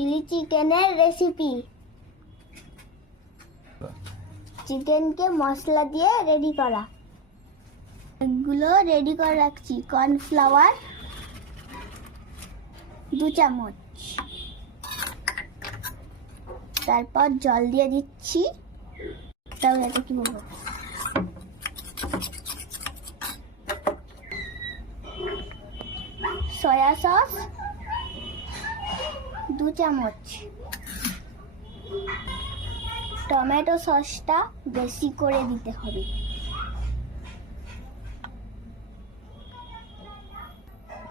Chilli চিকেনের recipe. চিকেনকে মশলা দিয়ে ready করা। এগুলো রেডি করে রাখছি। কর্নফ্লাওয়ার 2 চামচ, তারপর জল দিয়ে দিচ্ছি। তাহলে এটা কি বলবো, সয়া সস 2 চামচ, টমেটো সসটা বেশি করে দিতে হবে,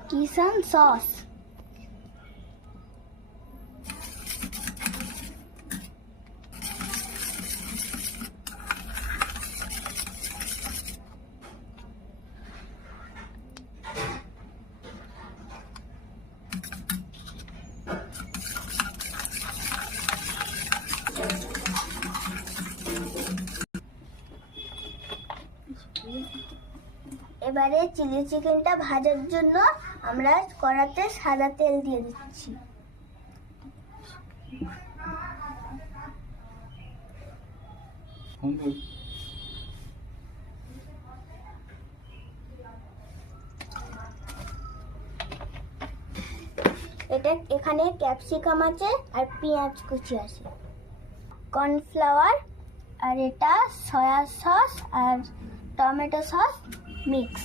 কিষান সস, এবারে চিলি চিকেনটা ভাজার জন্য আমরা কড়াতে সাদা তেল দিয়ে দিচ্ছি। এখানে ক্যাপসিকাম আছে আর পেঁয়াজ কুচি আছে, কর্নফ্লাওয়ার, আর এটা সয়া সস আর টমেটো সস মিক্স।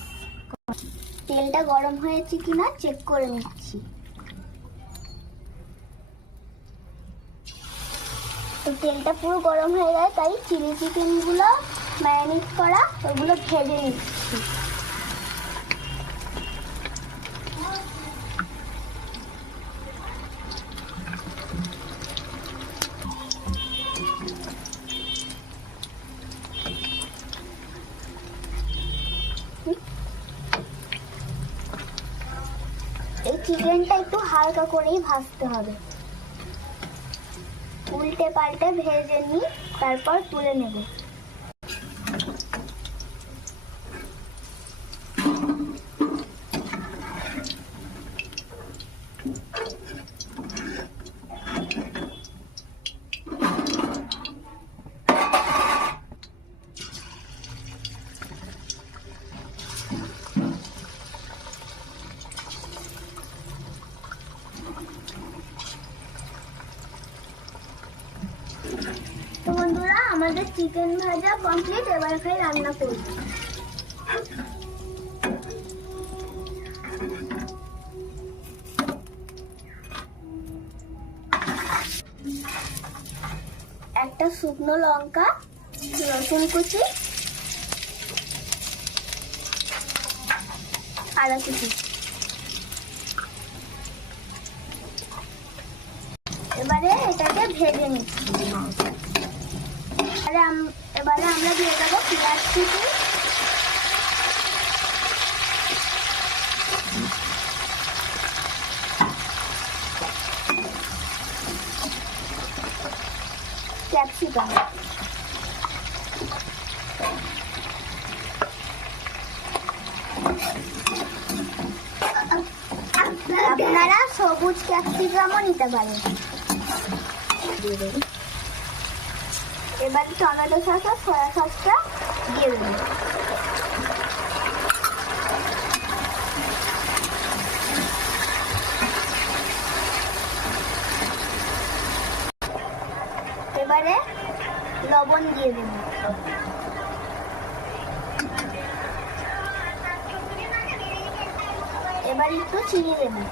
তেলটা গরম হয়েছে কিনা চেক করে নিচ্ছি। তো তেলটা পুরো গরম হয়ে গেছে, তাই চিলি চিকেনগুলো ম্যারিনেট করা ওগুলো ভেজে নিচ্ছি। এই চিকেনটা একটু হালকা করেই ভাজতে হবে, উল্টে পাল্টে ভেজে নিই, তারপর তুলে নেব। তো বন্ধুরা, আমাদের চিকেন ভাজা কমপ্লিট। এবার খাই রান্না করব। একটা শুকনো লঙ্কা, রসুন কুচি, আদা কুচি। এবারে এটাকে ভেজে নিচ্ছি। এবারে আমরা দিয়ে দেবো পেঁয়াজ কুচি, ক্যাপসিকাম, আপনারা সবুজ ক্যাপসিকামও নিতে পারেন। এবার টমেটো সস আর সয়া সসটা দিয়ে দেবেন। এবারে লবণ দিয়ে দেবেন। এবার একটু চিনি দেবেন।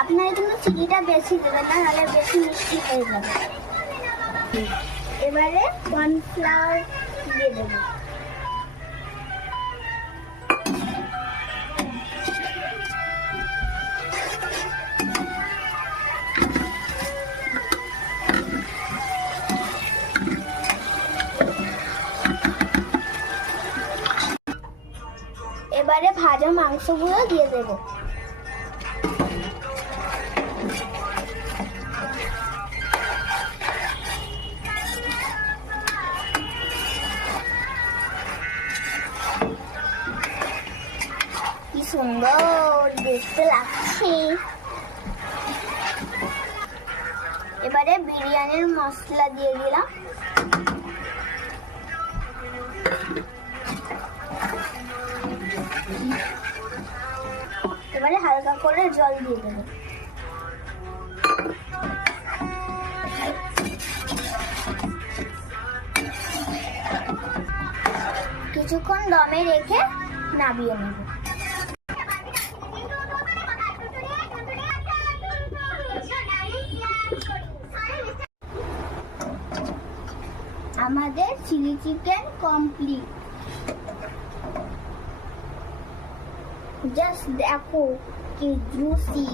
আপনারা কিন্তু চিনিটা বেশি দেবেন না, নাহলে বেশি মিষ্টি হয়ে যাবে। এবারে কর্নফ্লাওয়ার দিয়ে দেবেন। এবারে ভাজা মাংসগুলো দিয়ে দেবো। কি সুন্দর দেখতে লাগছে। এবারে বিরিয়ানির মশলা দিয়ে দিলাম। এবারে হালকা করে জল দিয়ে দেবো। কিছুক্ষণ দমে রেখে নামিয়ে নেব। আমাদের চিলি চিকেন কমপ্লিট। জাস্ট দেখো কি জুসি।